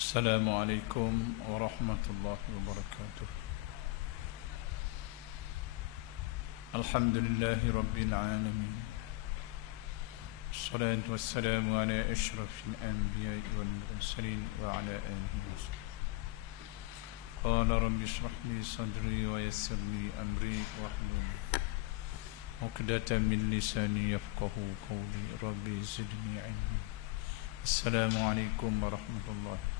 Assalamualaikum warahmatullahi wabarakatuh. Alhamdulillahi rabbil alamin. Assalatu wassalamu ala asyrafil anbiya'i wal mursalin wa ala alihi wasallam. Qala rabbi shrah li sadri wa yassir li amri wahlul 'uqdatam min lisani yafqahu qawli. Rabbi zidni 'ilma. Assalamualaikum warahmatullahi.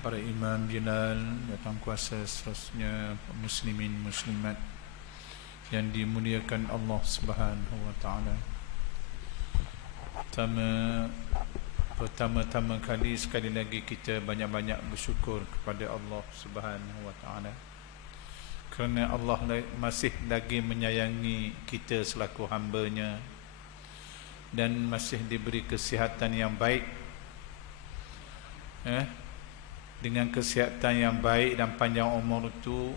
Para imam, Bilal, datang kuasa seterusnya, muslimin muslimat yang dimuliakan Allah Subhanahu wa taala. Pertama-tama kali sekali lagi kita banyak-banyak bersyukur kepada Allah Subhanahu wa taala kerana Allah masih lagi menyayangi kita selaku hamba-Nya dan masih diberi kesihatan yang baik. Dengan kesihatan yang baik dan panjang umur itu,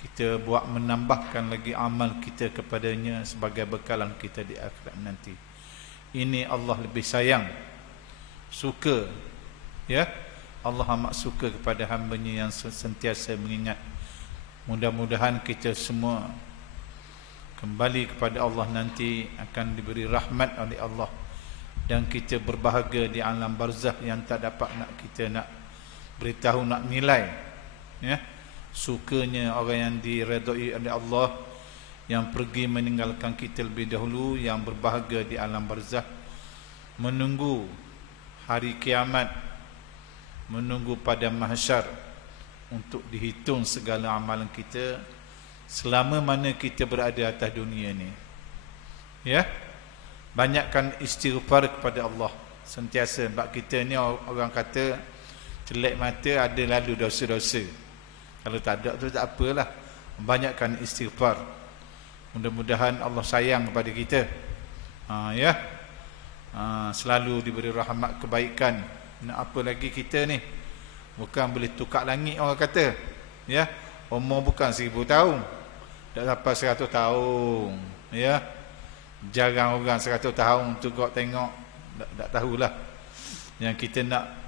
kita buat menambahkan lagi amal kita kepadanya sebagai bekalan kita di akhirat nanti. Ini Allah lebih sayang, suka, ya. Allah amat suka kepada hamba-Nya yang sentiasa mengingat. Mudah-mudahan kita semua kembali kepada Allah nanti akan diberi rahmat oleh Allah dan kita berbahagia di alam barzakh yang tak dapat kita nak beritahu, nak nilai, ya. Sukanya orang yang diredai oleh Allah, yang pergi meninggalkan kita lebih dahulu, yang berbahagia di alam barzakh, menunggu hari kiamat, menunggu pada mahsyar untuk dihitung segala amalan kita selama mana kita berada atas dunia ni, ya. Banyakkan istighfar kepada Allah sentiasa. Sebab kita ni orang kata celak mata ada lalu dosa-dosa. Kalau tak ada tu tak apalah. Banyakkan istighfar. Mudah-mudahan Allah sayang kepada kita. Ya. Selalu diberi rahmat kebaikan. Nak apa lagi kita ni? Bukan boleh tukar langit orang kata. Ya. Umur bukan 1000 tahun. Tak sampai 100 tahun. Ya. Jarang orang 100 tahun tu kau tengok. Tak tahulah. Yang kita nak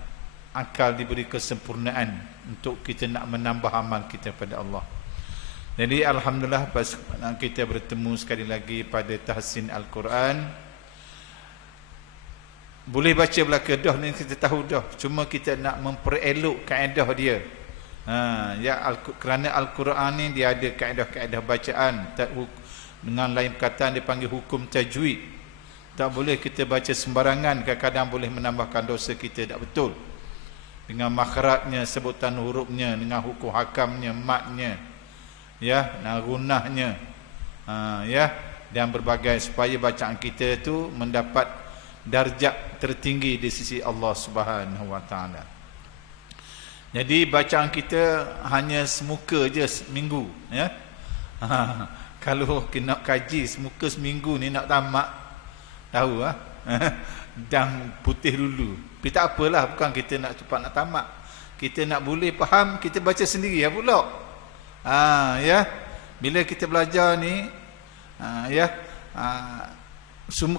akal diberi kesempurnaan untuk kita nak menambah amal kita pada Allah. Jadi alhamdulillah kita bertemu sekali lagi pada tahsin Al-Quran. Boleh baca belaka dah ni kita tahu dah. Cuma kita nak memperelok kaedah dia. Kerana Al-Quran ni dia ada kaedah-kaedah bacaan. Dengan lain perkataan dia panggil hukum tajwid. Tak boleh kita baca sembarangan, kadang-kadang boleh menambahkan dosa kita tak betul. Dengan makhrajnya, sebutan hurufnya, dengan hukum hakamnya, matnya, ya, gunahnya, ya, dan berbagai, supaya bacaan kita itu mendapat darjat tertinggi di sisi Allah Subhanahu wa taala. Jadi bacaan kita hanya semuka je seminggu, ya. Kalau nak kaji semuka seminggu ni nak tamat, tahu dan putih dulu. Tapi tak apalah, bukan kita nak cepat nak tamat. Kita nak boleh faham, kita baca sendiri ya pula. Ya. Bila kita belajar ni, ya,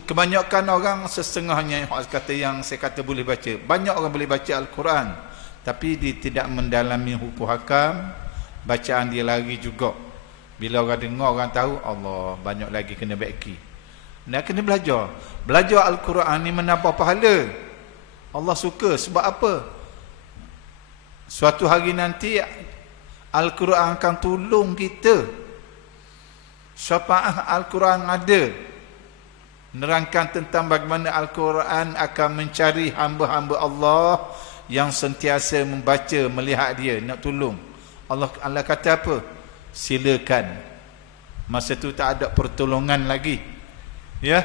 kebanyakan orang setengahnya kata yang saya kata boleh baca. Banyak orang boleh baca Al-Quran, tapi dia tidak mendalami hukum hakam, bacaan dia lari juga. Bila orang dengar, orang tahu, Allah, banyak lagi kena baiki. Nak kena belajar. Belajar Al-Quran ni menambah pahala. Allah suka. Sebab apa? Suatu hari nanti Al-Quran akan tolong kita. Syafaat Al-Quran ada. Nerangkan tentang bagaimana Al-Quran akan mencari hamba-hamba Allah yang sentiasa membaca, melihat dia, nak tolong. Allah kata apa? Silakan. Masa tu tak ada pertolongan lagi. Ya.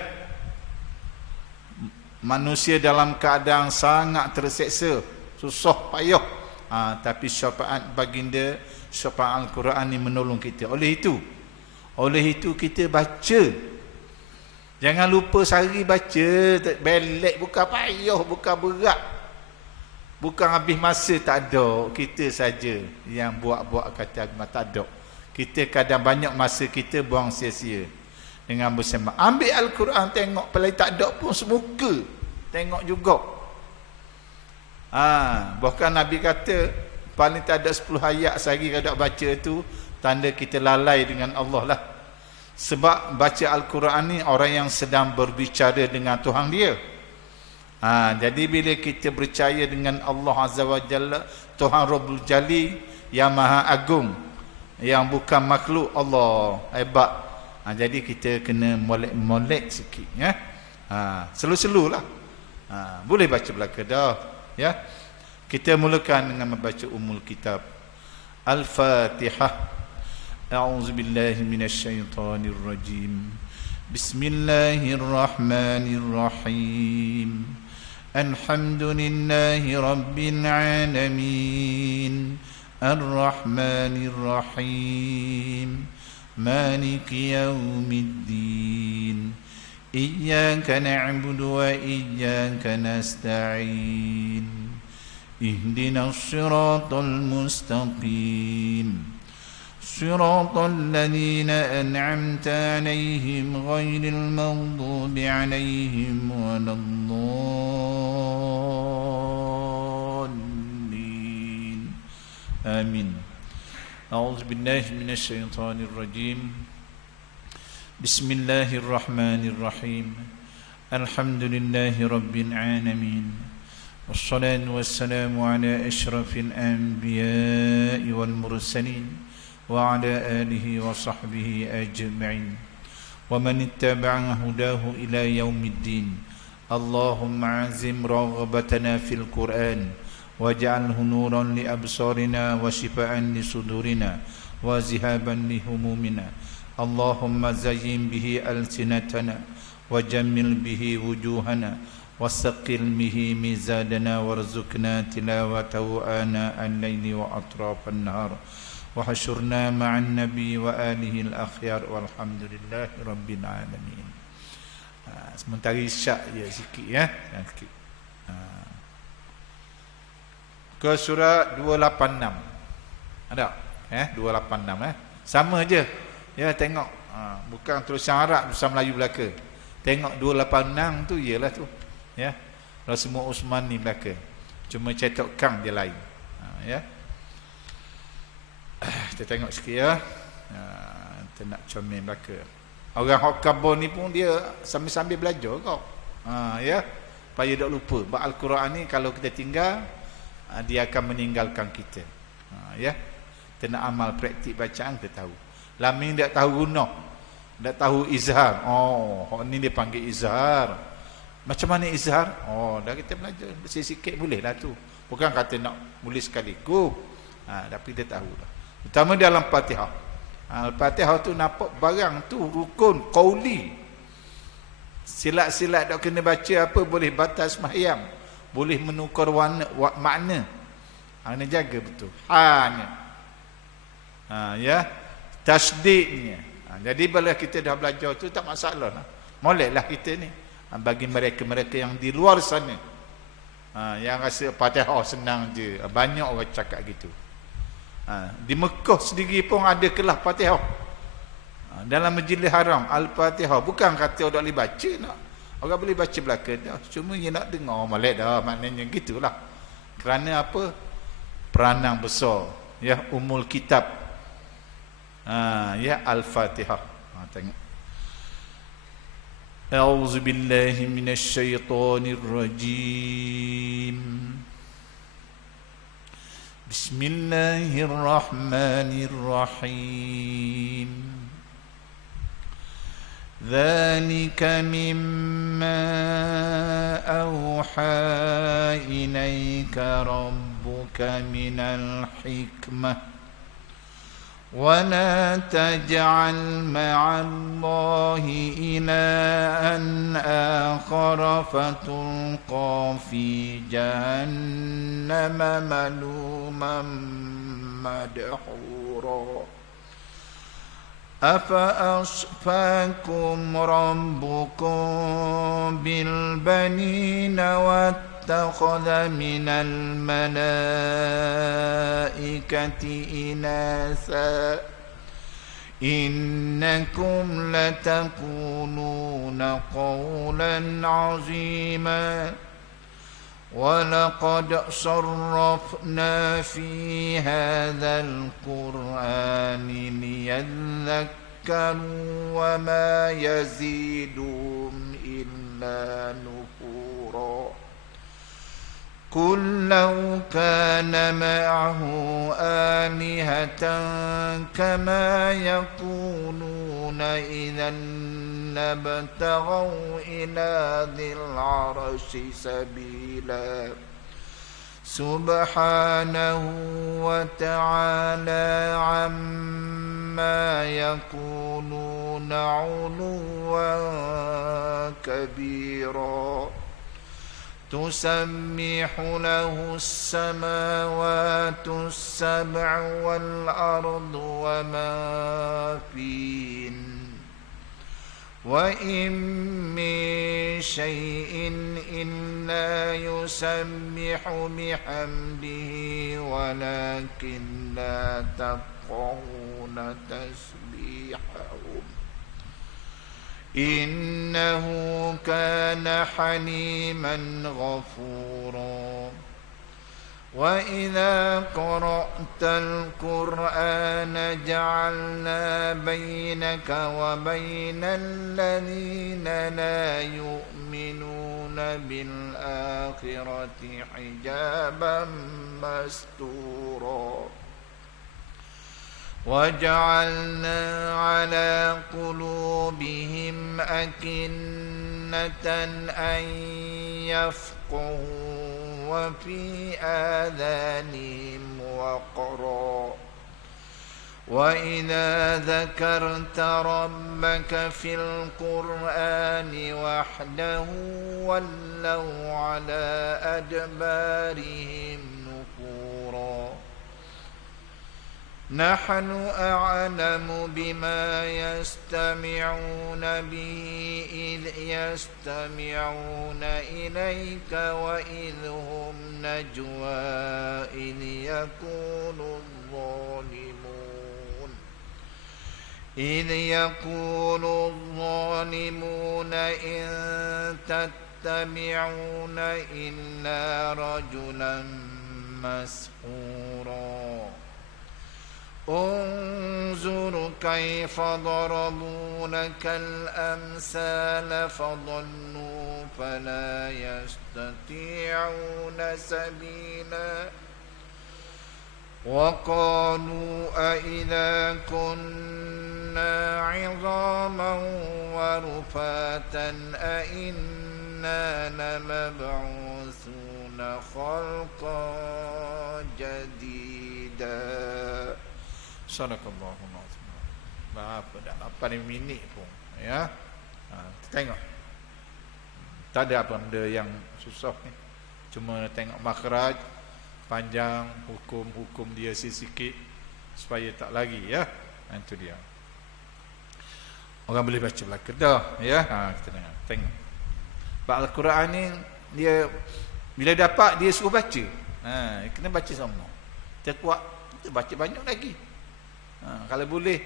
Manusia dalam keadaan sangat terseksa, susah payah. Tapi syafaat baginda, syafaat Al-Quran ni menolong kita. Oleh itu kita baca. Jangan lupa sehari baca, belek, bukan payah, bukan berat, bukan habis masa, tak ada. Kita saja yang buat-buat kata agama, tak ada. Kita kadang banyak masa kita buang sia-sia dengan bersama. Ambil Al-Quran tengok, paling tak ada pun semuka tengok juga. Bahkan Nabi kata paling tak ada 10 ayat sehari kalau tak baca tu tanda kita lalai dengan Allah lah. Sebab baca Al-Quran ni orang yang sedang berbicara dengan Tuhan dia. Jadi bila kita percaya dengan Allah Azza wa Jalla, Tuhan Rabbul Jali yang Maha Agung, yang bukan makhluk, Allah hebat. Jadi kita kena molek sikit ya. Selu-selulah. Boleh baca belaka dah ya. Kita mulakan dengan membaca Ummul Kitab. Al-Fatihah. A'udzu billahi minasyaitonir rajim. Bismillahirrahmanirrahim. Alhamdulillahi rabbil alamin. Ar-Rahmanir Rahim. Maliki yaumiddin. Iyyaka na'budu wa iyyaka nasta'in. Ihdinas siratal mustaqim. صراط الذين أنعمت عليهم غير المغضوب عليهم ولا الضالين آمين. أعوذ بالله من الشيطان الرجيم. بسم الله الرحمن الرحيم. الحمد لله رب العالمين. والصلاة والسلام على أشرف الأنبياء والمرسلين وعلى آله وصحبه أجمعين ومن اتبع هداه إلى يوم الدين. اللهم عزم رغبتنا في القرآن واجعله نورا لأبصارنا وشفاء لصدورنا وذهابا لهمومنا. اللهم زين به ألسنتنا وجمل به وجوهنا وثقل به ميزاننا وارزقنا تلاوته آناء الليل وأطراف النهار وحشرنا مع النبي وآله الأخيار والحمد لله رب العالمين. Sementara isyak je sikit ya. Sikit. Ke surah 286. Ada? 286 Sama je. Ya tengok. Bukan tulisan Arab, tulisan Melayu belaka. Tengok 286 tu ialah tu. Ya. Kalau semua Usman ni belaka. Cuma cetak kang dia lain. Ya. Kita tengok sikit ya. Kita nak comel belaka. Orang Hokkabon ni pun dia sambil-sambil belajar kau. Ya. Supaya tak lupa. Sebab Al-Quran ni kalau kita tinggal, dia akan meninggalkan kita. Ya. Kita nak amal praktik bacaan, kita tahu. Lamin tak tahu guna. Tak tahu izhar. Ni dia panggil izhar. Macam mana izhar? Dah kita belajar. Sikit boleh lah tu. Bukan kata nak boleh sekaligus. Tapi dia tahu lah. Utama dalam Fatihah. Al-Fatihah tu nampak barang tu rukun qauli. Silat-silat tak kena baca apa boleh batas sembahyang. Boleh menukar warna, makna. Kena jaga betul. Hanya. Ya. Tasdidnya. Jadi bila kita dah belajar tu tak masalah lah. Moleklah kita ni. Bagi mereka-mereka yang di luar sana. Yang rasa Fatihah senang je. Banyak orang cakap gitu. Di Mekah sendiri pun ada kelas Fatihah. Dalam Majlis Haram Al-Fatihah. Bukan kata orang boleh baca nak. Orang boleh baca belaka dah. Cuma dia nak dengar molek dah. Maknanya gitulah. Kerana apa? Peranan besar. Ya, Ummul Kitab. Ya, Al-Fatihah. Tengok. A'udzu billahi minasyaitonir rajim. Bismillahirrahmanirrahim. Dzalika mimma awha ilaika rabbuka minal hikmah. Wa la taj'al ma'allahi ilahan akhara fatulqa fi jahannama maluman madhura. Afa asfakum rabbukum bil banina wattakhadha minal malaikati inasa. Innakum latakununa qawlan azima. ولقد صرفنا في هذا القرآن ليذكروا وما يزيدهم إلا نفورا قل لو كان معه آلهة كما يقولون إذا لابتغوا إلى ذي العرش سبيلا سبحانه وتعالى عما يقولون علوا كبيرا تسبح له السماوات السبع والأرض وما فيهن وإن من شيء إلا يسبح بحمده ولكن لا تفقهون تسبيحهم إنه كان حليما غفورا وإذا قرأت القرآن جعلنا بينك وبين الذين لا يؤمنون بالآخرة حجابا مستورا وجعلنا على قلوبهم أكنة أن يفقهوا وفي آذانهم وقرا وإذا ذكرت ربك في القرآن وحده ولوا على أدبارهم نفورا نحن أعلم بما يستمعون به إذ يستمعون إليك وإذ هم نجوى إذ يقول الظالمون إن تتبعون إلا رجلا مسحورا انظر كيف ضربوا لك الأمثال فضلوا فلا يستطيعون سبيلا وقالوا أإذا كنا عظاما ورفاتا أإنا لمبعوثون خلقا جديدا. Sadaqallahul azim. Berapa dah 8 minit pun ya. Kita tengok. Tak ada apa benda yang susah ni. Cuma tengok makhraj panjang, hukum dia sikit supaya tak lagi ya. Itu dia. Orang boleh baca belaka dah ya. Kita tengok. Bab Al-Quran ni dia bila dapat dia suruh baca. Kena baca semua. Kita kuat kita baca banyak lagi. Kalau boleh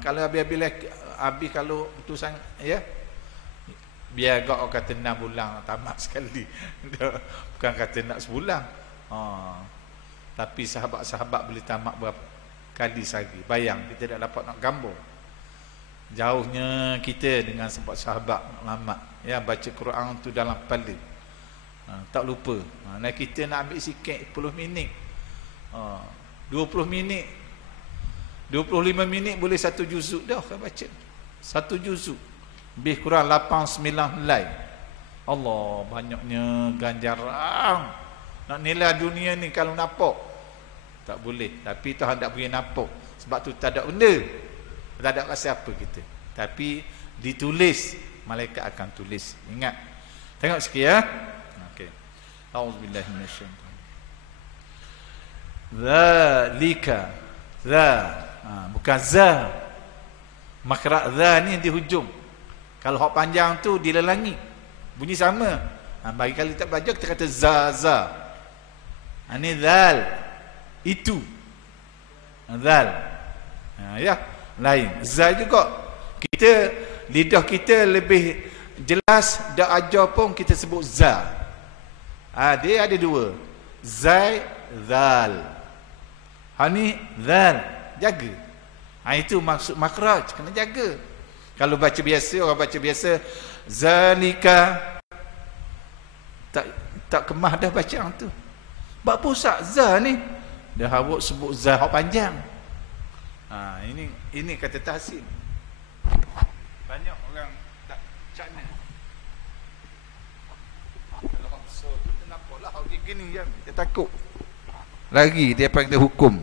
kalau habis kalau tu sang ya. Biar agak orang kata 6 bulan tamat sekali. Bukan kata nak sebulan. Tapi sahabat-sahabat boleh tamat berapa kali sehari. Bayang kita tak dapat nak gambar jauhnya kita dengan sahabat lama ya, baca Quran tu dalam kepala. Tak lupa. Nah kita nak ambil sikit 10 minit 20 minit 25 minit boleh 1 juzuk dah kan baca. 1 juzuk lebih kurang 8-9 helai. Allah, banyaknya ganjaran. Nak nilai dunia ni kalau nampak tak boleh. Tapi Tuhan tak boleh nampak. Sebab tu tak ada benda. Tak ada kat siapa kita. Tapi ditulis, malaikat akan tulis. Ingat. Tengok sikit ya. Okey. Auzubillahi minasyaitanir. Zalika. Bukan za. Makhraj za ni di hujung. Kalau hak panjang tu dilelangi. Bunyi sama. Bagi kali tak belajar kita kata za. Ini zal. Itu. Zal. Ya, lain. Za juga. Kita lidah kita lebih jelas dak ajar pun kita sebut za. Dia ada dua. Zai, zal. Ni zal, jaga. Itu maksud makhraj, kena jaga. Kalau baca biasa, orang baca biasa zalika, tak kemah dah bacaan tu. Bab pusat za ni dah awak sebut za hak panjang. Ini kata tahsin. Banyak orang tak cakna. Kalau maksud tu kenapalah orang gini yang dia takut. Lagi dia panggil hukum.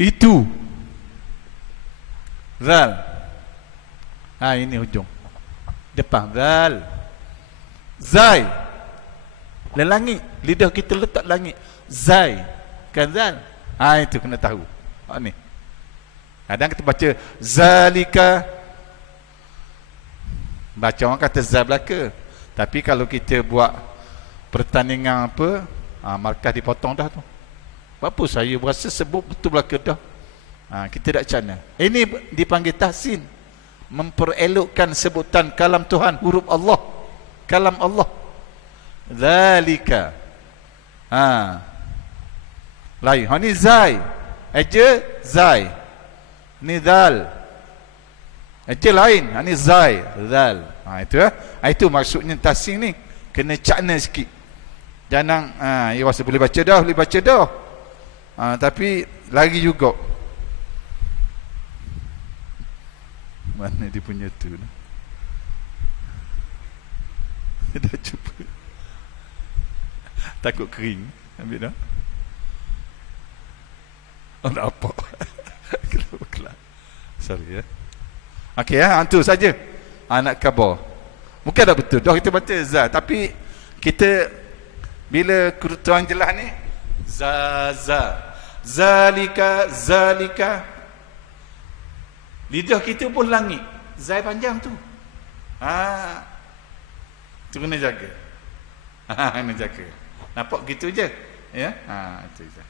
Itu zal. Ini hujung depan zal. Zai, langit, lidah kita letak langit. Zai kan zal. Itu kena tahu. Ni kadang kita baca zalika, baca orang kata zal belaka. Tapi kalau kita buat pertandingan apa, markah dipotong dah tu. Apa saya berasa sebut betul belaka dah. Kita tak cana. Ini dipanggil tahsin, memperelokkan sebutan kalam Tuhan, huruf Allah, kalam Allah. Zalika. Lain. Ni zai. Eja zai. Ni zal. Eja lain. Ni zai, zal. Itu itu maksudnya tahsin ni. Kena cana sikit. Jangan ya rasa boleh baca dah. Tapi lagi juga mana dia punya tu dah cuba takut kering ambil dah nak apa kelak sorry ya. Okey tu saja anak khabar mungkin dah betul dah kita baca za, tapi kita bila kerutuan jelas ni za zalika lidah kita pun langit, zai panjang tu. Tu kena jaga. Kena jaga. Nampak gitu je. Ya. Itu je.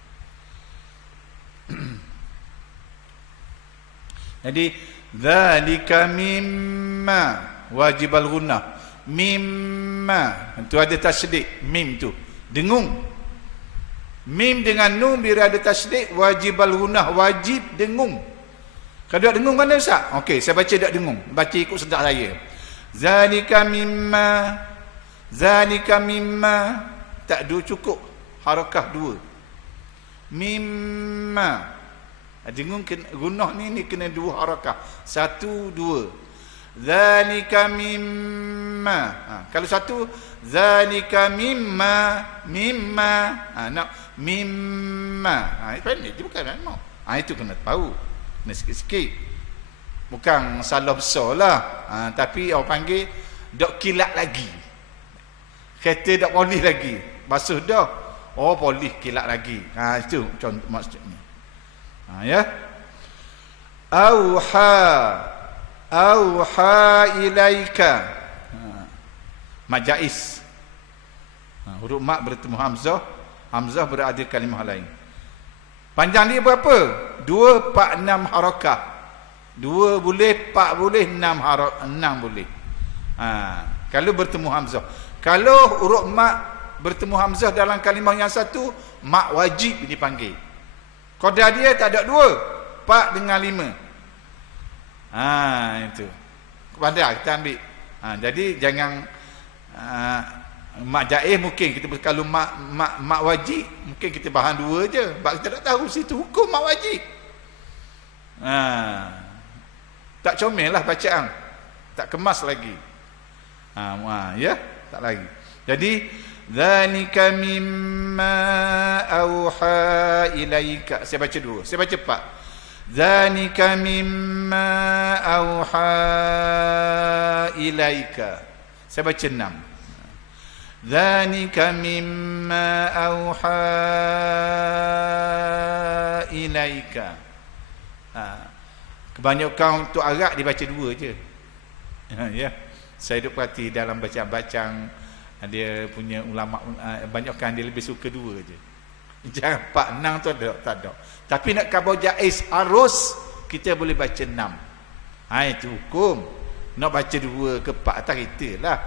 Jadi zalika mimma wajibal gunnah. Mimma itu ada tasydid, mim tu dengung. Mim dengan nun bila ada tasydid wajibal gunnah, wajib dengung. Kalau tak dengung mana Ustaz? Okey, saya baca tak dengung. Baca ikut sedak saya. Zalika mimma tak dua cukup, harakah dua. Mimma dengung gunnah ni kena dua harakah. Satu dua. Zalika mimma. Kalau satu zalika mimma nak mimma. Pendek je bukan nak. Itu kena tahu. Kena sikit-sikit. Bukan salah besar lah. Tapi orang panggil dok kilat lagi. Kereta dok polis lagi. Basuh dah. Polis kilat lagi. Itu contoh maksudnya. Ya. Auha ilaika. Mak jaiz. Huruf mak bertemu hamzah. Hamzah berada kalimah lain. Panjang dia berapa? 2, 4, 6 harakah. 2 boleh, 4 boleh, 6 boleh. Kalau bertemu hamzah. Kalau huruf mak bertemu hamzah dalam kalimah yang satu, mak wajib dipanggil. Qadar dia tak ada 2, 4 dengan 5. Itu. Kepada kita ambil. Jadi jangan mak jaiz mungkin kita kalau mak wajib mungkin kita bahan 2 je. Sebab kita tak tahu situ hukum mak wajib. Tak comel lah bacaan. Tak kemas lagi. Ya, tak lagi. Jadi zalika mimma auha ilaika. Saya baca 2. Saya baca 4. Zalika mimma auha ilaika. Saya baca 6. Zalika mimma auha ilaika. Kebanyakan untuk Arab dibaca 2 je. Ya. Saya duk perhati dalam bacaan-bacaan dia punya ulama, banyakkan dia lebih suka 2 je. Jangan 4, 6 tu ada, tak ada. Tapi nak khabar jaiz harus kita boleh baca 6. Itu hukum. Nak baca 2 ke 4 atas kita lah.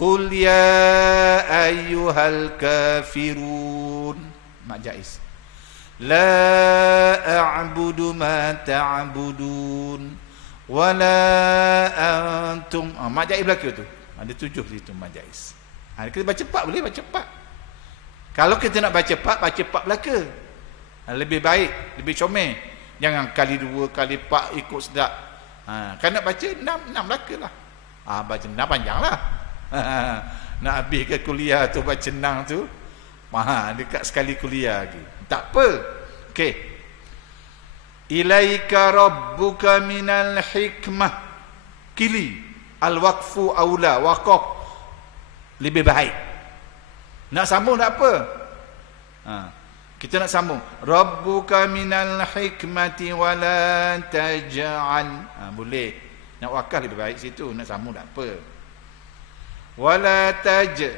Qul ya ayyuhal kafirun. Mak jaiz. La a'budu ma ta'budun wala antum. Mak jaiz belaka tu. Ada 7 situ mak jaiz. Kita baca 4 boleh baca 4. Kalau kita nak baca 4, baca 4 belaka. Lebih baik, lebih comel. Jangan kali 2, kali 4 ikut sedap. Kan nak baca 6 belaka lah. Baca 6 panjang lah. Nak habis ke kuliah tu baca 6 tu. Dekat sekali kuliah lagi. Tak apa. Okey. Ilaika rabbuka minal hikmah. Kili. Al-waqfu aula. Waqaf. Lebih baik. Nak sambung tak apa. Kita nak sambung. Rabbuka minal hikmati wala taj'al. Boleh. Nak wakaf lebih baik situ. Nak sambung tak apa. Wala taj.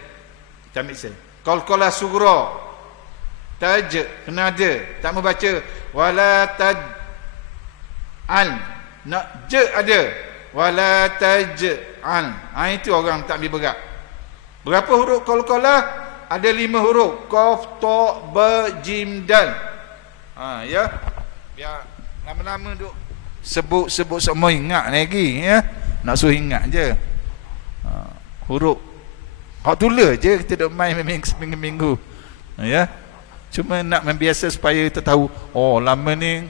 Tamik saya. Qalqalah sughra. Taj. Kena ada. Tak mau baca. Wala taj'al. Nak je ada. Wala taj'al. Itu orang tak ambil berat. Berapa huruf qalqalah? Ada 5 huruf. Qaf, ta, ba, jim, dal. Ya. Biar lama-lama duk sebut semua ingat lagi ya. Nak suruh ingat je. Huruf. Hak tulis je kita duk main seminggu-minggu. Ya. Cuma nak membiasa supaya kita tahu, oh lama ni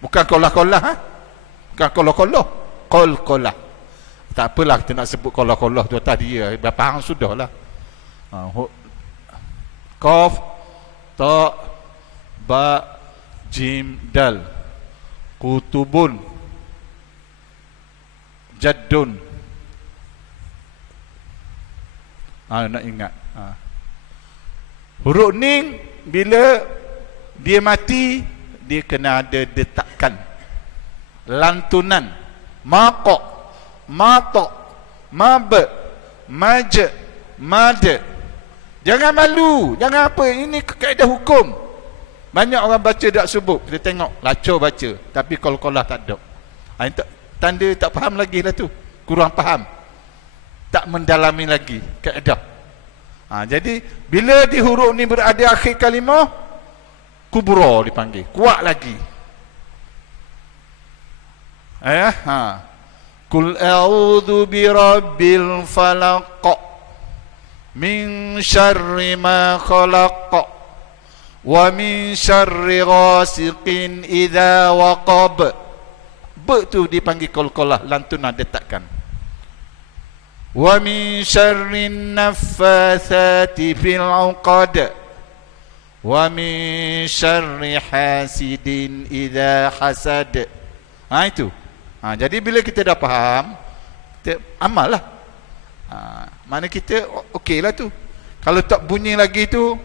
bukan qolah-qolah bukan qolah-qolah. Qol-qolah. Tak apalah kita nak sebut qolah-qolah tu atas dia. Faham sudahlah. Qaf, ta, ba, jim, dal. Kutubun, jaddun. Nak ingat. Huruf ni bila dia mati, dia kena ada detakan, lantunan. Maqaq, mata, mab, maj, mad. Jangan malu, jangan apa. Ini kaedah hukum. Banyak orang baca tak sebut. Kita tengok lacur baca, tapi qalqalah tak ada. Tanda tak faham lagi lah tu. Kurang faham. Tak mendalami lagi kaedah. Jadi bila di huruf ni berada akhir kalimah, kubra dipanggil, kuat lagi. Qul a'udzu birabbil falaq min syarri ma khalaq wa min syarri ghasiqin idza waqab. Tu dipanggil qalqalah, lantunan detakkan. Wa min syarrin naffatsati fil 'uqad wa min syarri hasidin idza hasad. Itu. Jadi bila kita dah faham, kita amal lah. Mana kita okey lah tu. Kalau tak bunyi lagi tu,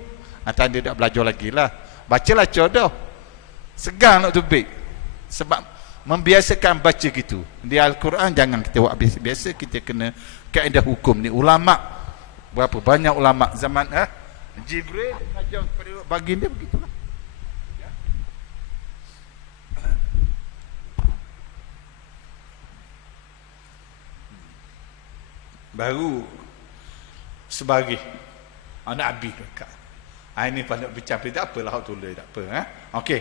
tanda dah belajar lagi lah. Bacalah dah. Segang nak tubik. Sebab membiasakan baca gitu. Di Al-Quran jangan kita buat biasa-biasa. Kita kena kaedah hukum ni. Ulama' berapa banyak ulama' zaman Jibril mengajar kepada baginda begitulah. Baru sebagai anak Abi dekat. Ini pada bincang tak apalah hak tulis tak apa. Okey.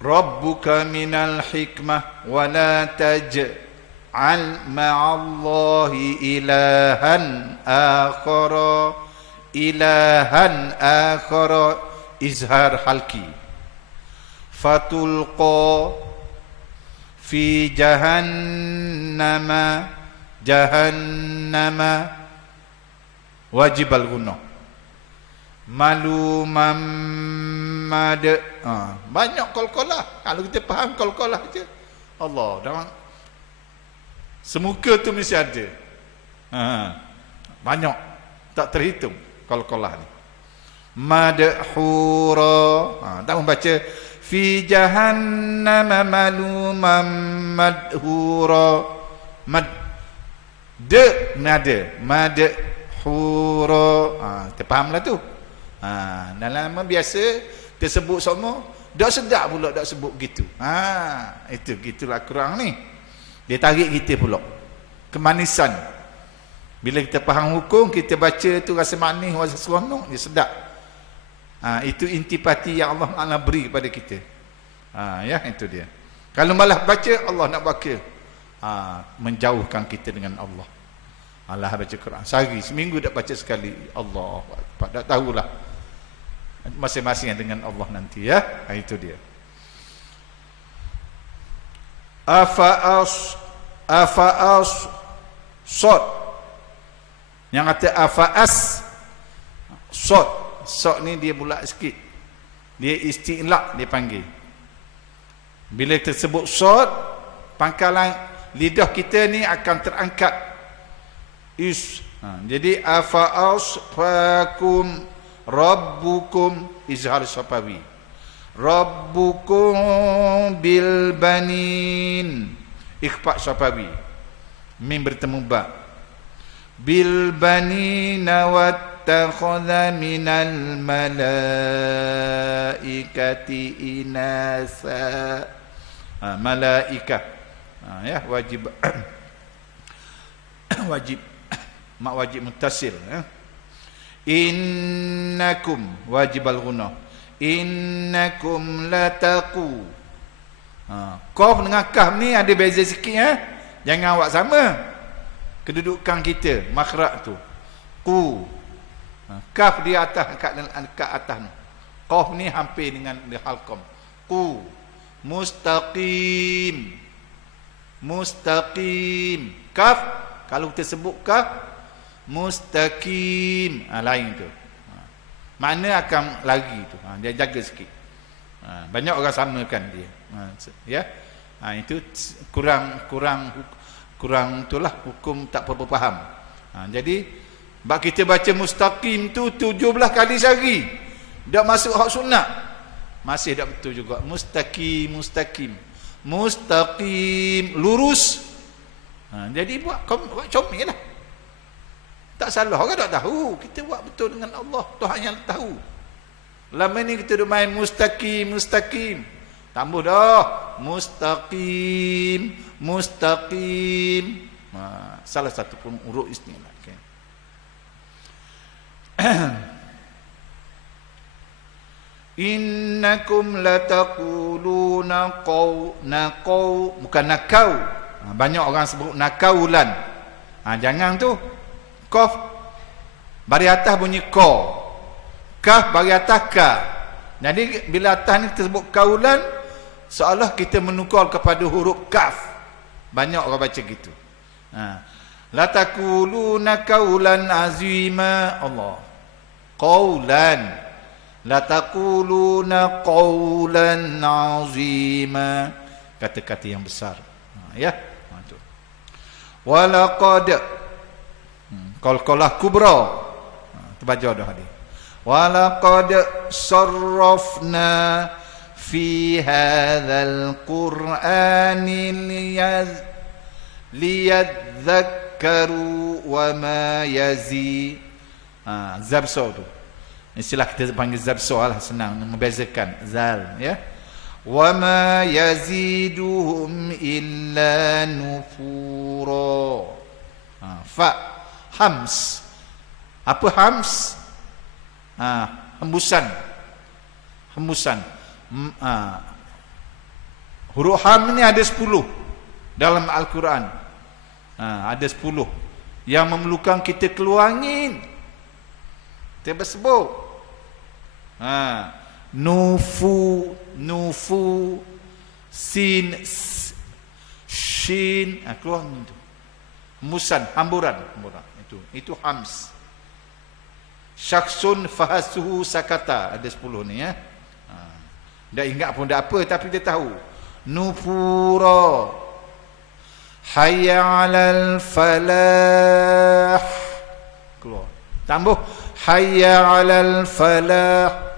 Rabbuka minal hikmah wa la taj'al ma'allahi ilahan akhara izhar halki fatulqa fi jahannama wajib al-gunah malumam mad. Banyak qalqalah. Kalau kita faham qalqalah je, Allah dalam semuka tu mesti ada. Banyak, tak terhitung qalqalah ni. Madhura, tak membaca fi jahannama malumam madhura. Mad de ada, hura. Kita fahamlah tu. Dalam biasa tersebut semua dak sedap pula dak sebut gitu. Itu gitulah kurang ni. Dia tarik kita pula kemanisan. Bila kita faham hukum, kita baca tu rasa manis, rasa seronok, dia sedap. Itu intipati yang Allah Taala beri kepada kita. Ya, itu dia. Kalau malah baca, Allah nak baca, menjauhkan kita dengan Allah. Allah baca Quran sehari, seminggu dak baca sekali, Allah tak tahulah masing-masing dengan Allah nanti, ya. Itu dia. Afa'as sod, yang kata afa'as sod ni dia bulat sikit, dia isti'la, dia panggil. Bila tersebut sod, pangkalan lidah kita ni akan terangkat jadi afa'as fakum rabbukum, izhar syafawi, rabbukum bil banin, ikhfa syafawi, mim bertemu ba, bil banina wattakhadha minal malaikati inasa. Malaikah, ya, wajib wajib mak wajib muttasil, ya. Innakum wajib al-ghunah, innakum lataqu. Qaf dengan kaf ni ada beza sikit, ya. Jangan awak sama kedudukan kita makhraj tu. Qu, kaf di atas kat atas ni, qaf ni hampir dengan halqam. Qu, mustaqim, mustaqim. Kaf kalau kita sebut kaf mustaqim, lain tu. Makna akan lari tu. Dia jaga sikit. Banyak orang samakan dia. Ya. Itu kurang itulah hukum tak berapa faham. Jadi bab kita baca mustaqim tu 17 kali sehari. Dak masuk hak sunat. Masih tak betul juga. Mustaqim, mustaqim. Mustaqim, lurus. Jadi buat comel lah. Tak salah, orang tak tahu. Kita buat betul dengan Allah, Tuhan yang tahu. Lama ni kita duk main mustaqim, mustaqim. Tambah dah. Mustaqim, mustaqim. Salah satu pun huruf istilah. Okay. Innakum lataquluna naqau, bukan nakau. Banyak orang sebut nakaulan. Jangan tu. Qaf bari atas bunyi qa, kaf bari atas ka. Jadi bila atas ni tersebut kaulan, seolah kita menukar kepada huruf kaf. Banyak orang baca gitu. La taquluna qaulan azima, Allah. Qaulan, la taquluna qaulan azima, kata-kata yang besar. Ya. Tu. Walaqad, qalqalah kubra. Terbaca dah tadi. Walaqad sarrafna fi hadzal qur'ani liyadhakkaru wa ma yazi. Zabso tu. Istilah kita panggil zabso lah, senang membezakan zal, ya. Wa ma yaziduhum illa nufura. Fa hams. Apa hams? Hembusan. Hembusan. Huruf ham ni ada 10 dalam Al-Quran. Ada 10 yang memerlukan kita keluar angin. Kita bersebut. Nufu, nufu, sin, shin, keluar angin tu. Hembusan, hamburan. Itu hams. Syaksun fahasuhu sakata, ada 10 ni, ya. Dah ingat pun dah apa, tapi dia tahu. Nufura, hayya 'alal falah, keluar. Tambah hayya 'alal falah.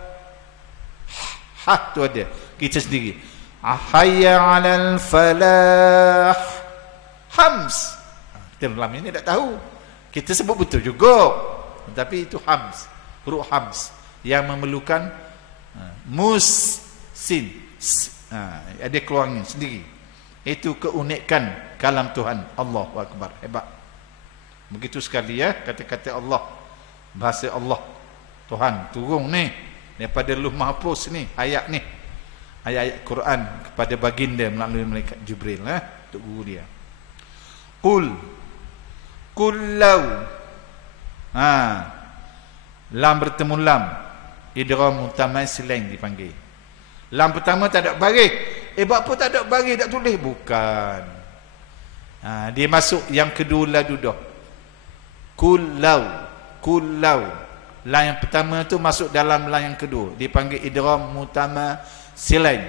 Tu ada kita sendiri. Hayya 'alal falah. Hams. Kita dalam ini tak tahu. Kita sebut betul juga. tapi itu habs, huruf habs yang memerlukan sin, ada keluarnya sendiri. Itu keunikan kalam Tuhan. Allahu Akbar, hebat. Begitu sekali ya kata-kata Allah, bahasa Allah Tuhan turun ni daripada Lauh Mahfuz ni, ayat ni, ayat-ayat Quran kepada baginda melalui malaikat Jibril, untuk guru dia. Qul law, lam bertemu lam, idgham mutamatsilain dipanggil. Lam pertama tak ada baris. Buat apa tak ada baris, tak tulis? Bukan. Dia masuk yang kedua la dudah. Qul law. Lam yang pertama tu masuk dalam lam yang kedua, dipanggil idgham mutamatsilain.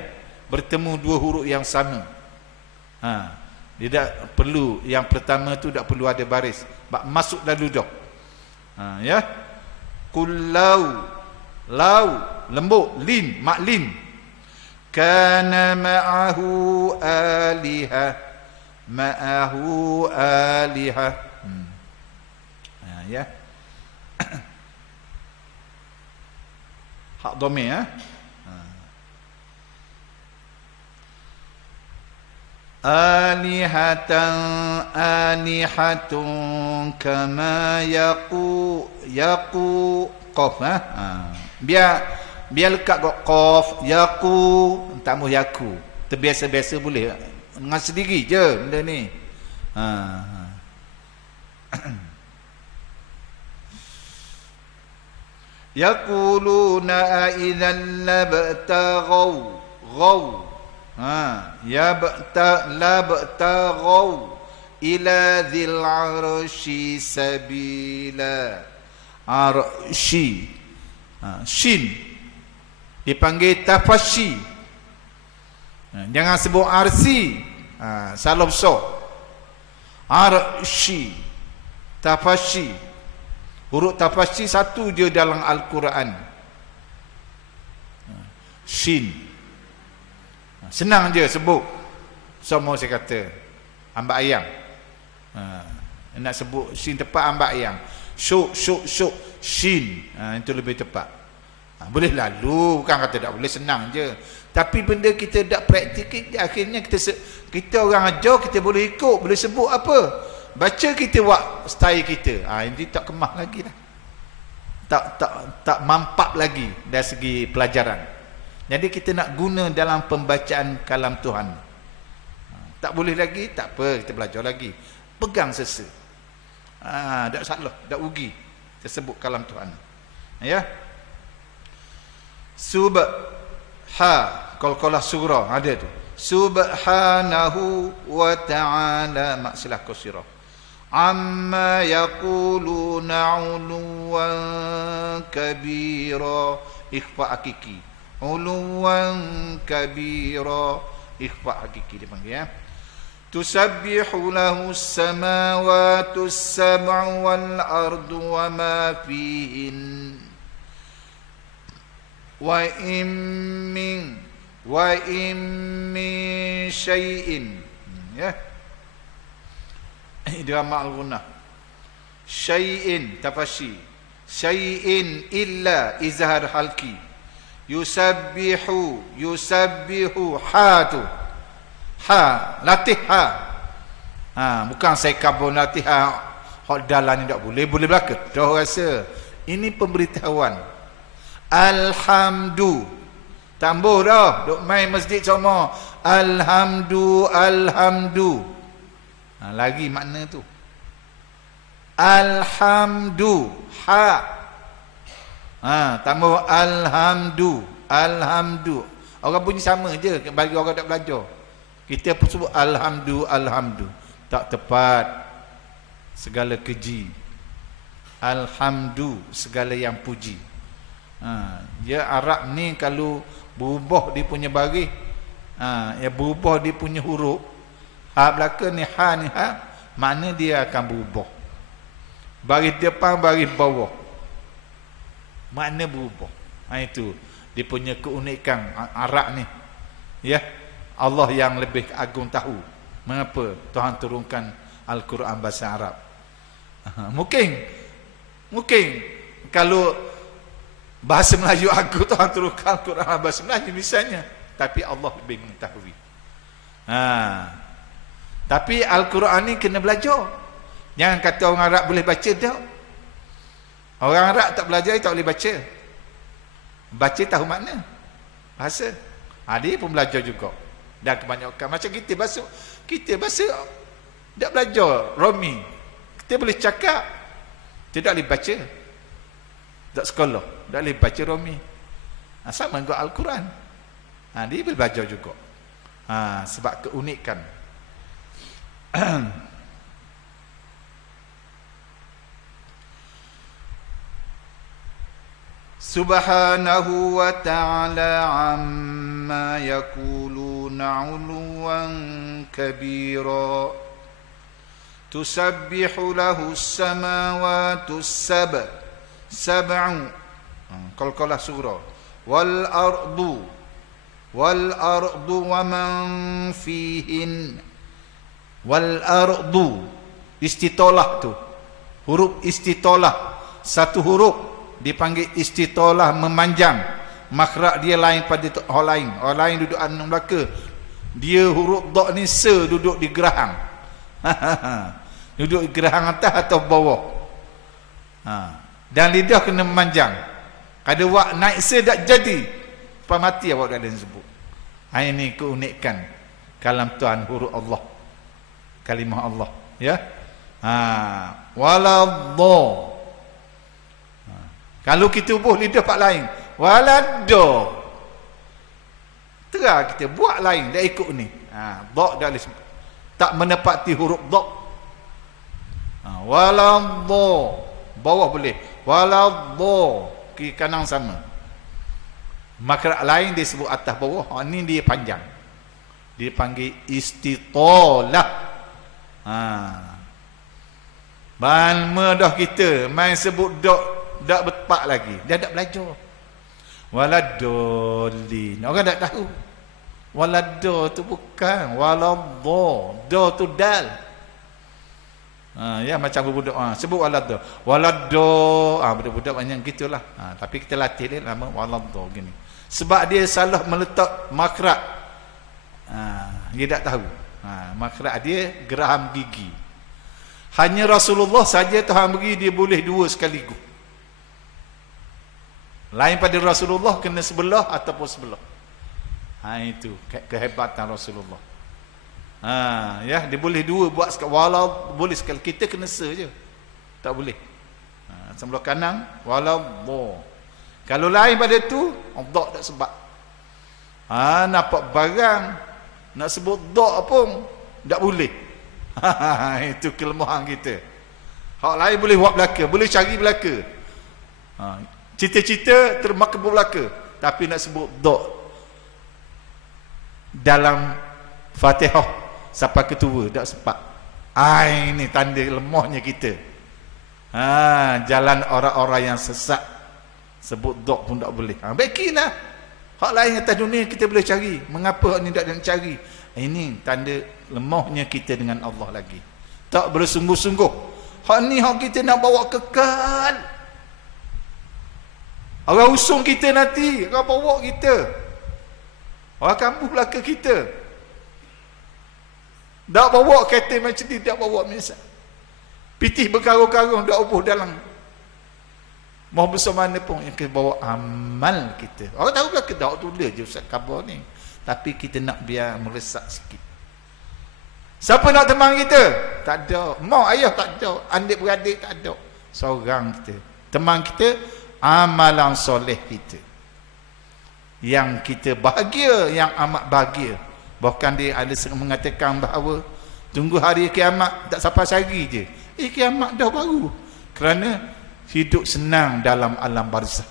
Bertemu dua huruf yang sama. Dia tak perlu, yang pertama tu tak perlu ada baris, masuk dalam dudah. Ya. Qul law, lembut, lin, maklin. Kana ma'ahu aliha. Ya. Hak dhamir, alihatun kama yaqu qaf, biar lekat qaf, yaqu tambah yaku, terbiasa-biasa boleh dengan sendiri je benda ni. Yaquluna idzan labtaghaw labtaghaw ila dzil arsy sabila. Arsy, shin dipanggil tafasyi. Jangan sebut arsi, salah besar. Arsy, tafasyi. Huruf tafasyi satu je dalam Al-Quran, shin. Senang je sebut. Semua saya kata ambak ayam. Nak sebut shin tepat ambak ayam. Syuk, shin. Itu lebih tepat. Boleh lalu, bukan kata tak boleh, senang je. Tapi benda kita tak praktik, akhirnya kita orang ajar, kita boleh ikut, boleh sebut apa. Baca kita buat style kita. Ini tak kemah lagi dah. Tak mampat lagi dari segi pelajaran. Jadi kita nak guna dalam pembacaan kalam Tuhan. Tak boleh lagi, tak apa, kita belajar lagi. Pegang sesa. Tak salah, tak rugi tersebut kalam Tuhan. Ya. Qalqalah surah ada tu. Subhanahu wa ta'ala, maksilah qasirah. Amma yaquluna 'uluwan kabira, ikhfa hakiki. 'Uluwan kabira, ikhfa hakiki dipanggil, ya. Tusabbihu lahu as-samawati as-sab'u wal ardu wa ma fihin wa in min syai'in, ya. Idgham ma'al-ghunnah. Syai'in tafasyi, syai'in illa izhar halki. Yusabbihu tu latih bukan saya kabur latih hak dalam ni tak boleh belaka. Dah rasa ini pemberitahuan. Alhamdu tambah dah, duk main masjid semua. Alhamdu lagi makna tu. Alhamdu tambah alhamdu. Orang bunyi sama je bagi orang tak belajar. Kita pun sebut alhamdu. Tak tepat. Segala keji. Alhamdu, segala yang puji. Ya, Arab ni kalau berubah dia punya baris, ya berubah dia punya huruf, belakang ni ni makna dia akan berubah. Baris depan, baris bawah, makna berubah. Itu dia punya keunikan Arab ni. Ya, Allah yang lebih agung tahu mengapa Tuhan turunkan Al-Quran bahasa Arab. Mungkin Mungkin kalau bahasa Melayu aku tu hang turunkan Al-Quran bahasa Melayu misalnya, tapi Allah lebih mengetahui. Tapi Al-Quran ni kena belajar. Jangan kata orang Arab boleh baca tak. Orang Arab tak belajar tak boleh baca. Baca tahu makna bahasa. Dia pun belajar juga. Dan kebanyakan macam kita bahasa tak belajar Romi. Kita boleh cakap, tidak boleh baca. Tak sekolah, tak boleh baca Romi. Sama dengan Al-Quran. Dia boleh belajar juga. Sebab keunikan. Subhanahu wa ta'ala amma yakuluna 'uluwan kabira. Tusabbihu lahu as-samawati sab'u. Qalqalah surah. Wal ardu wa man fihin. Wal ardu, istitolah tu, huruf istitolah, satu huruf dipanggil istitolah, memanjang. Makhraj dia lain pada orang lain duduk anu Melaka, dia huruf dha ni duduk di gerahang. Duduk di gerahang atas atau bawah. Dan lidah kena memanjang. Kada wak naik tak jadi, sampai mati awak dah sebut. Ini keunikan kalam Tuhan, huruf Allah, kalimah Allah, ya. Waladha. Kalau kita buh lidah pak lain, waladha. Terang kita buat lain, dah ikut ni. Dha dah boleh tak menepati huruf dha. Waladha, bawah boleh. Waladha, kiri kanan sama. Makhraj lain dia sebut atas bawah. Ni dia panjang. Dia panggil istitolah. Balma dah kita main sebut dak bertepak lagi. Dia tak belajar. Waladolin. Orang tak tahu. Walado tu bukan. Waladha. Da tu dal. Ya macam budak sebut walado. Walado. Budak-budak banyak gitulah. Tapi kita latih dia nama walado gini. Sebab dia salah meletak makhraj. Dia tak tahu. Makhraj dia geraham gigi. Hanya Rasulullah saja Tuhan beri dia boleh dua sekaligus. Lain pada Rasulullah kena sebelah ataupun sebelah. Itu kehebatan Rasulullah. Ya, dia boleh dua buat sekali. Walau boleh sekali, kita kena je. Tak boleh. Sebelah kanan walau bo. Kalau lain pada tu, dha tak sebab. Nampak barang nak sebut dha pun tak boleh. Itu kelemahan kita. Hak lain boleh buat belaka, boleh cari belaka. Cita-cita termakbul belaka, tapi nak sebut dha dalam Fatihah sampai ketua tak sempat. Ini tanda lemahnya kita. Jalan orang-orang yang sesat, sebut dha pun tak boleh. Baikilah. Hak lain atas dunia kita boleh cari. Mengapa hak ni tak nak cari? Ini tanda lemahnya kita dengan Allah lagi. Tak bersungguh-sungguh. Hak ni hak kita nak bawa kekal. Orang usung kita nanti, orang bawa kita. Orang kampung belaka kita. Tak bawa kereta macam ni, tak bawa misal. Pitih berkarung-karung, tak ubuh dalam. Mau besar mana pun yang kita bawa amal kita. Orang tahu belaka, tak tulis je Ustaz khabar ni. Tapi kita nak biar meresak sikit. Siapa nak teman kita? Tak ada. Mak ayah tak ada. Adik beradik tak ada. Seorang kita. Teman kita, amalan soleh kita. Yang kita bahagia, yang amat bahagia. Bahkan dia ada mengatakan bahawa tunggu hari kiamat, tak sampai sehari je. Kiamat dah baru. Kerana hidup senang dalam alam barzah.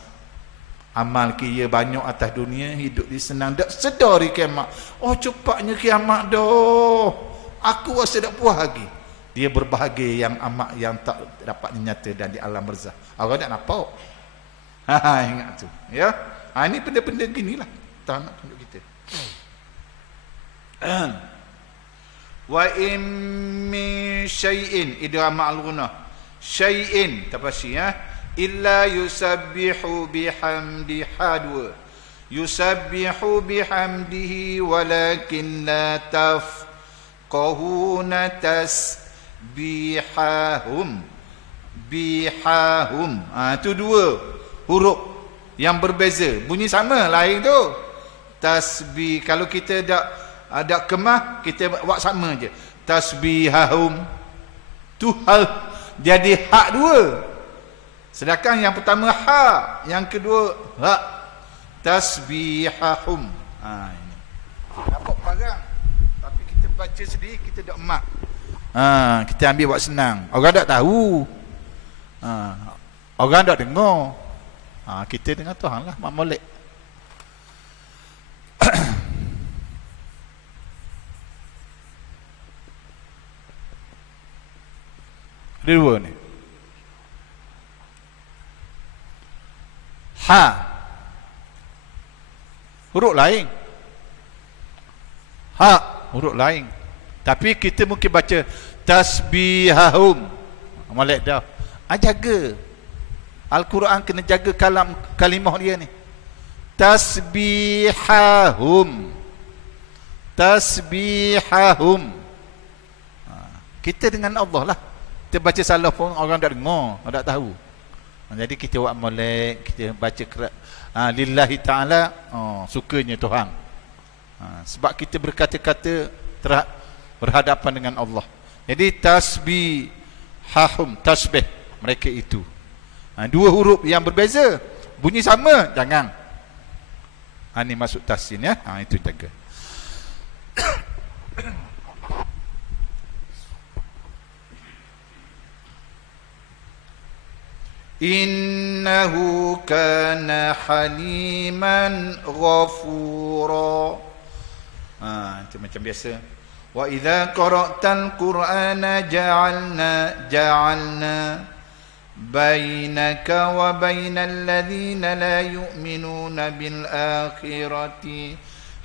Amal kira banyak atas dunia, hidup di senang. Tak sedar di kiamat. Cepatnya kiamat dah. Aku rasa tak puas lagi. Dia berbahagia yang amat yang tak dapat dinyata dan di alam barzah. Orang tak nampak. Ingat tu. Ya. Ini benda-benda ginilah. Tak nak tunjuk kita. Wa in min syai'in idgham ma'al ghunah. Syai'in tapasi ya. illa yusabbihu bihamdi hadwa yusabbihu bihamdihi walakin la tafqahuna tasbihahum bihahum. Itu dua huruf yang berbeza, bunyi sama lain tu. Tasbih, kalau kita ada kemah, kita buat sama je. Tasbihahum tu hal jadi hak dua. Sedangkan yang pertama ha, yang kedua ha. Tasbihahum. Ini. Nampak parang. Tapi kita baca sendiri, kita tak emak. Kita ambil buat senang. Orang tak tahu. Orang tak dengar. Kita dengar Tuhan lah, mak molek. Ada dua ni. Ha, huruf lain. Ha, huruf lain. Tapi kita mungkin baca tasbihahum. Molek dah. Jaga. Al-Quran kena jaga kalimah dia ni. Tasbihahum. Tasbihahum. Kita dengan Allah lah. Kita baca salah pun orang tak dengar, orang tak tahu. Jadi kita buat molek, kita baca lillahi ta'ala, sukanya Tuhan. Sebab kita berkata-kata berhadapan dengan Allah. Jadi tasbihahum, tasbih mereka itu. Dua huruf yang berbeza, bunyi sama, jangan. Ini masuk tahsin ya. Itu jaga. Innahu kana haliman ghafura. Itu macam biasa. Wa idza qara'tal qur'ana ja'alna bainaka wa bainal ladzina la yu'minuna bil akhirati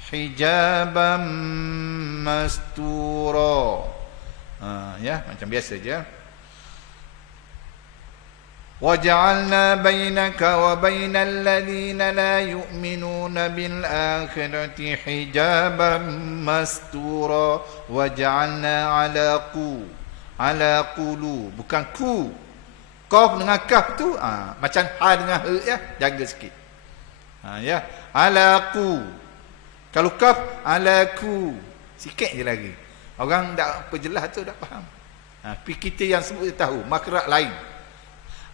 hijaban mastura. Ya, macam biasa je. وَجَعَلْنَا بَيْنَكَ وَبَيْنَ الَّذِينَ لَا يُؤْمِنُونَ بِالْآخِرَةِ حِجَابًا مَسْتُورًا وَجَعَلْنَا عَلَى قُلُوبٍ, bukan ku. Qaf dengan kaf tu macam ha dengan ha ya, jaga sikit. Ya, ala ku. Kalau kaf ala ku, sikit je lagi. Orang tak apa jelas tu tak faham. Tapi kita yang sebut dia tahu, makhraj lain.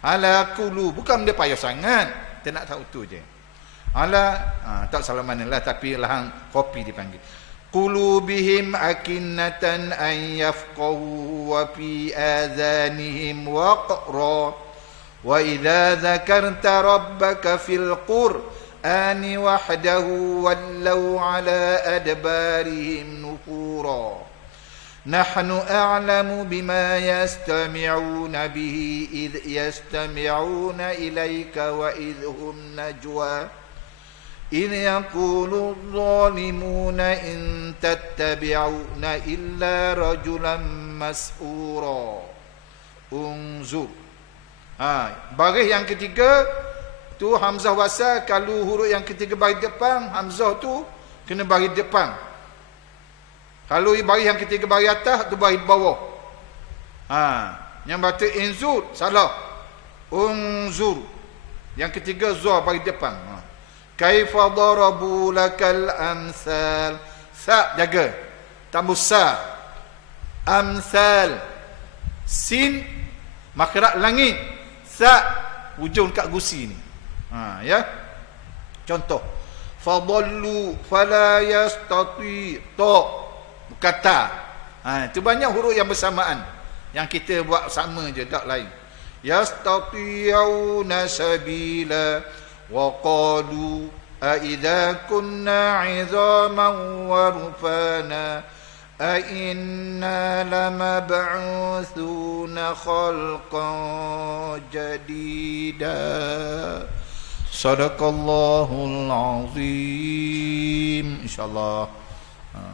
Ala qulu, bukan dia payah sangat, kita nak tahu tu je. Ala tak salah mana lah, tapi lahang kopi dipanggil. Qulubihim akinnatan an yafqahu wa fi adhanihim waqra wa idza dzakarta rabbaka fil qur'ani wahdahu wallau ala adbarihim nufura. نحن أعلم بما يستمعون به إذ يستمعون إليك وإذ هم نجوى إذ يقول الظالمون إن تتبعون إلا رجلا مسحورا. Unzur. Baris yang ketiga tu hamzah wasal. Kalau huruf yang ketiga baris depan, hamzah tu kena baris depan. Kalau baris yang ketiga baris atas, tu baris bawah. Yang baca inzur, salah. Unzur. Yang ketiga za baris depan. Kaifa darabu lakal amsal. Sa jaga. Tambah sa. Amsal. Sin makhraj langit. Sa hujung kat gusi ni. Ya. Contoh. Fadallu fala yastati ta. Kata. Itu banyak huruf yang bersamaan. Yang kita buat sama je, tak lain. Yastati'una sabila wa qalu a idza kunna 'idhaman wa rufana a inna lamab'uthuna khalqan jadida. Sadaqallahul azim. InsyaAllah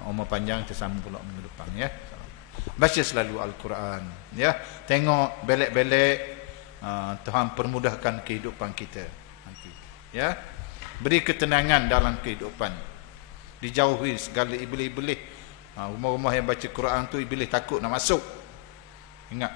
umur panjang tersambung pula minggu depan ya. Baca selalu Al-Quran ya. Tengok belek-belek Tuhan permudahkan kehidupan kita nanti. Ya, beri ketenangan dalam kehidupan, dijauhi segala iblis-iblis. Rumah-rumah yang baca Quran tu iblis takut nak masuk. Ingat,